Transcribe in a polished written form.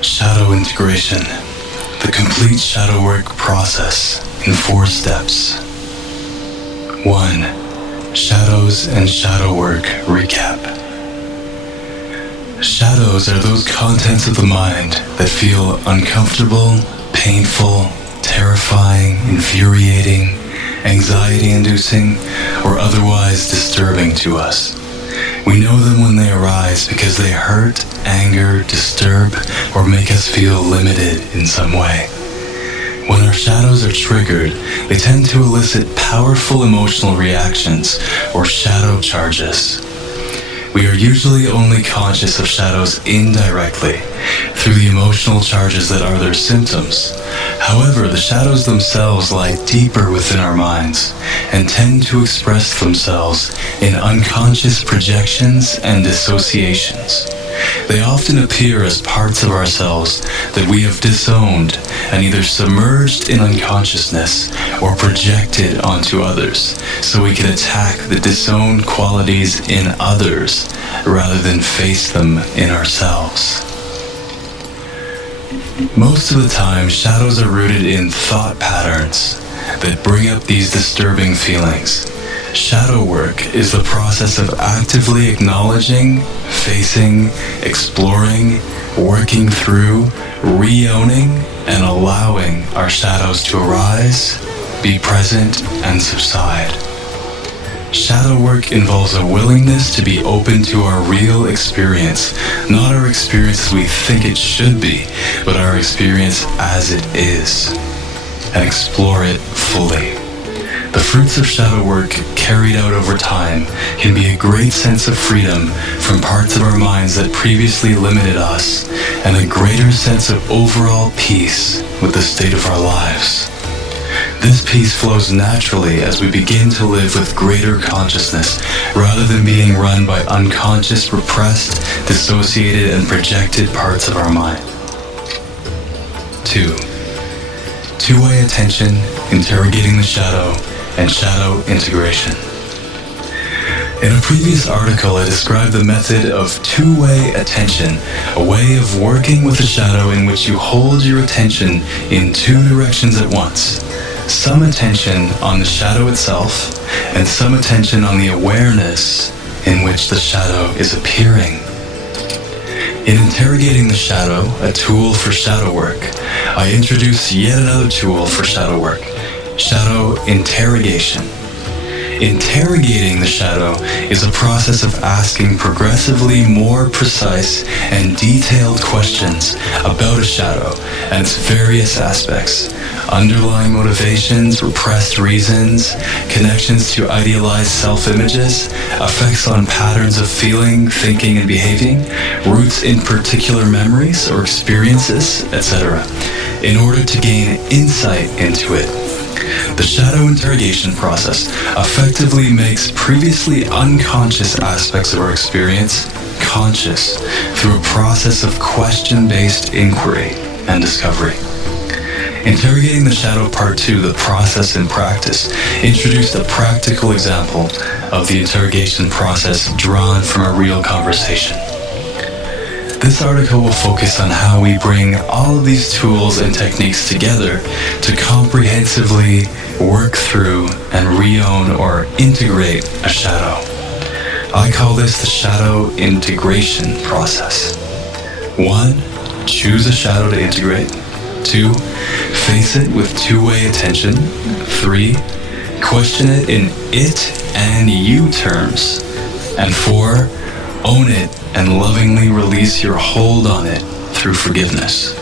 Shadow integration, the complete shadow work process in 4 steps. 1. Shadows and shadow work recap. Shadows are those contents of the mind that feel uncomfortable, painful, terrifying, infuriating, anxiety-inducing, or otherwise disturbing to us. We know them when they arise because they hurt, anger, disturb, or make us feel limited in some way. When our shadows are triggered, they tend to elicit powerful emotional reactions, or shadow charges. We are usually only conscious of shadows indirectly, through the emotional charges that are their symptoms. However, the shadows themselves lie deeper within our minds and tend to express themselves in unconscious projections and dissociations. They often appear as parts of ourselves that we have disowned and either submerged in unconsciousness or projected onto others, so we can attack the disowned qualities in others rather than face them in ourselves. Most of the time, shadows are rooted in thought patterns that bring up these disturbing feelings. Shadow work is the process of actively acknowledging, facing, exploring, working through, re-owning, and allowing our shadows to arise, be present, and subside. Shadow work involves a willingness to be open to our real experience, not our experience as we think it should be, but our experience as it is, and explore it fully. The fruits of shadow work carried out over time can be a great sense of freedom from parts of our minds that previously limited us, and a greater sense of overall peace with the state of our lives. This peace flows naturally as we begin to live with greater consciousness rather than being run by unconscious, repressed, dissociated, and projected parts of our mind. 2. Two-way attention, interrogating the shadow, and shadow integration. In a previous article, I described the method of two-way attention, a way of working with a shadow in which you hold your attention in 2 directions at once. Some attention on the shadow itself, and some attention on the awareness in which the shadow is appearing. In Interrogating the Shadow, a tool for shadow work, I introduce yet another tool for shadow work, shadow interrogation. Interrogating the shadow is a process of asking progressively more precise and detailed questions about a shadow and its various aspects, underlying motivations, repressed reasons, connections to idealized self-images, effects on patterns of feeling, thinking, and behaving, roots in particular memories or experiences, etc., in order to gain insight into it. The shadow interrogation process effectively makes previously unconscious aspects of our experience conscious through a process of question-based inquiry and discovery. Interrogating the Shadow Part 2, the process in practice, introduced a practical example of the interrogation process drawn from a real conversation. This article will focus on how we bring all of these tools and techniques together to comprehensively work through and re-own or integrate a shadow. I call this the shadow integration process. 1. Choose a shadow to integrate. 2. Face it with two-way attention. 3. Question it in it and you terms. And 4. Own it and lovingly release your hold on it through forgiveness.